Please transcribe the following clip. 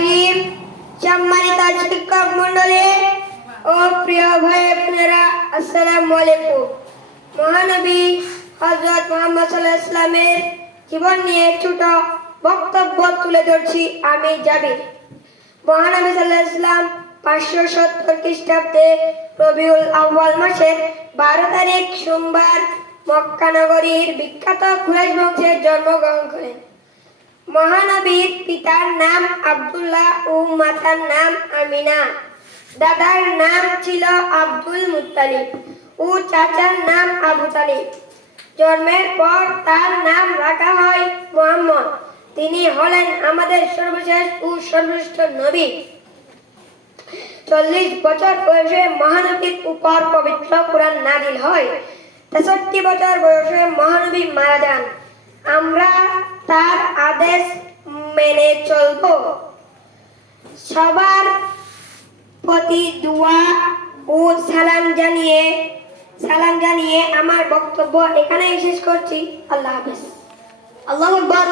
রহিম। সম্মানিত শিক্ষক মণ্ডলী ও প্রিয় ভাই বোনেরা, আসসালামু আলাইকুম। মহানবী হযরত মুহাম্মদ সাল্লাল্লাহু আলাইহি ওয়াসাল্লামের জীবন নিয়ে ছোট বক্তব্য তুলে ধরছি আমি জাবির। মহানবী সাল্লাল্লাহু আলাইহি ওয়াসাল্লাম 570 খ্রিস্টাব্দে রবিউল আউয়াল মাসের 12 তারিখ সোমবার মক্কা নগরীর বিখ্যাত কুরাইশ বংশে জন্মগ্রহণ করেন। মহানবীর পিতার নাম আব্দুল্লাহ ও মাতার নাম আমিনা। দাদার নাম ছিল আব্দুল মুত্তালিব ও চাচার নাম আবু তালিব। জন্মের পর তার নাম রাখা হয় মুহাম্মদ। তিনি হলেন আমাদের সর্বশেষ ও সর্বশ্রেষ্ঠ নবী। 40 বছর বয়সে মহানবীর উপর পবিত্র কুরআন নাযিল হয়। 63 বছর বয়সে মহানবী মারা যান। আমরা তার আদেশ মেনে চলব। সবার প্রতি দোয়া ও সালাম জানিয়ে আমার বক্তব্য এখানেই শেষ করছি। আল্লাহ হাফেজ। আল্লাহু আকবার।